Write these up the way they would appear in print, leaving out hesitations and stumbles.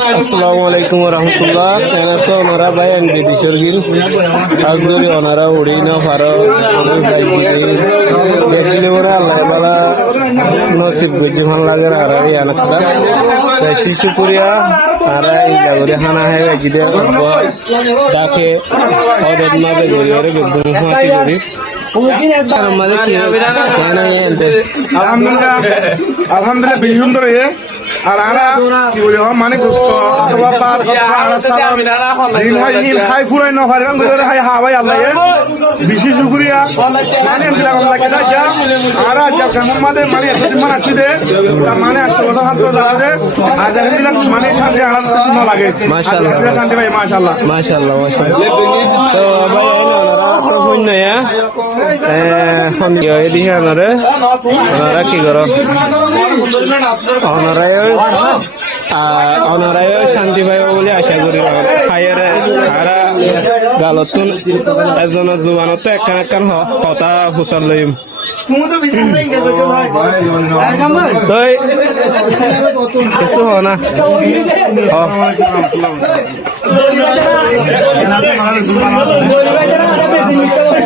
আসসালামু আলাইকুম রহমতুল্লাহ কেন আছো ওনারা ভাই আমি বিদেশের গিল আজ ধরে ওনারা উড়ি না পারো দেখলে ওরা আল্লাহ বালা নসিব বুঝে ভালো লাগে আর এই আনকটা শিশু পুরিয়া আর এই লাগরে হানা হয় গিয়ে ডাকে ওদের মাঝে গড়ি ওরে বেদম হাতি গড়ি আলহামদুলিল্লাহ বেশি সুন্দর আর আরা কি বলি মানে গোস্ত অথবা পার হাই ফুরাই না পারে হাই হা ভাই আল্লাহ বেশি শুকরিয়া মানে আরা যা কেমন মানে মানে মান আসি দে মানে আসতে কথা হাত ধরে আর যারা মানে শান্তি আরাম না লাগে মাশাআল্লাহ শান্তি ভাই মাশাআল্লাহ মাশাআল্লাহ মাশাআল্লাহ তো ভাই ওনারা প্রফুল্ল না এদিকে ওনারা কি করো অনারায় শান্তি পাইব বলে আশা করি খাইয়ারে হারা গালতুন এজনের জোবানত একখান একখান কথা হুসার লইম তই কিছু হ না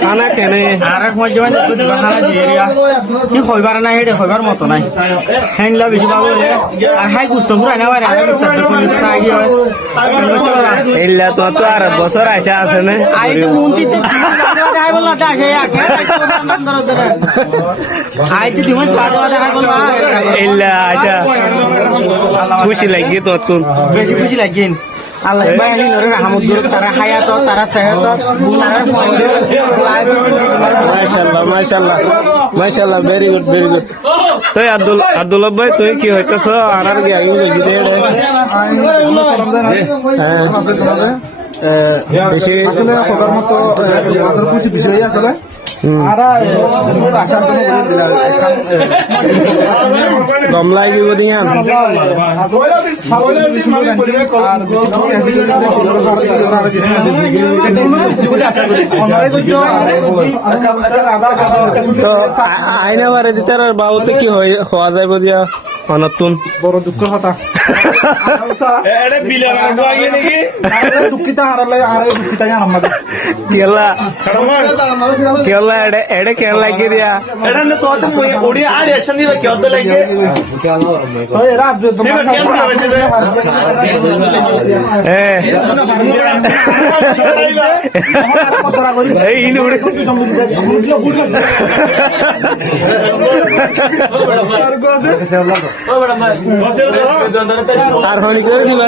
খানা কেনে কি হইবার নাই এটা হইবার মতো নাই হ্যাংলা বেশি পাবো আর হাই গুস্ত ঘুরাই না বাইরে এলা তো তো আর বছর আশা আছে না আই তো মন্ত্রীতে আই বললা দেখে আই তো দিমন বাদে বাদে আই বললা এলা আশা খুশি লাগি তো তুন বেশি খুশি লাগিন আল্লাহ বাইনি নরে রহমতুল তারা হায়াত তারা সেহত তারা মাশাআল্লাহ মাশাআল্লাহ মাশাআল্লাহ ভেরি গুড তুই আব্দুল ভাই তুই কি হইতেছ আনার কি আইন লাগি দে বেশি আসলে খবর মতো আমাদের খুশি বিষয় আসলে দম লাগিব দিয়ান তো আইনা বারে দিতার বাবুতে কি হওয়া যাইব দিয়া অনতুন বড় দুঃখ কথা দুঃখিত হারালে আর দুঃখিত আমাদের কেলা কেলা এডে কেন লাগি দিয়া ওড়িয়া আর এসন দিবে কি অদ লাগে এই ইন উড়ে আর হনি করে দিবেন